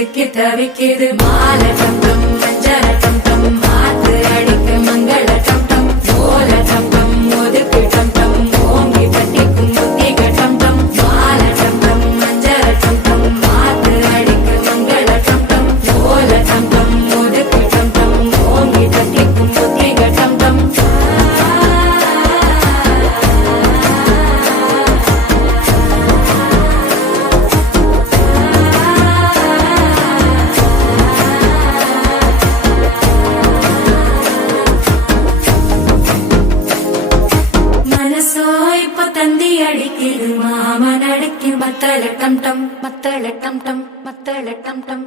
சிக்கி தவிக்குது மால டம் டம் மஞ்சள டம் டம் மாத்து அடிக்கு மங்கள டம் டம் ஓல டம் டம் ஒதுக்கு டம் டம் ஓங்கி தட்டிக்கும் புத்திக டம் டம் மால டம் டம் மஞ்சள டம் டம் மாத்து அடிக்கு மங்கள டம் டம் ஓல டம் டம் ஒதுக்கு டம் டம் ஓங்கி தட்டிக்கும் புத்திக டம் டம் മനസ്സോ ഇപ്പൊ തന്തി അടിക്കിത് മാമനടക്കി മത്തള ടം ടം മത്തള ടം ടം മത്തള ടം ടം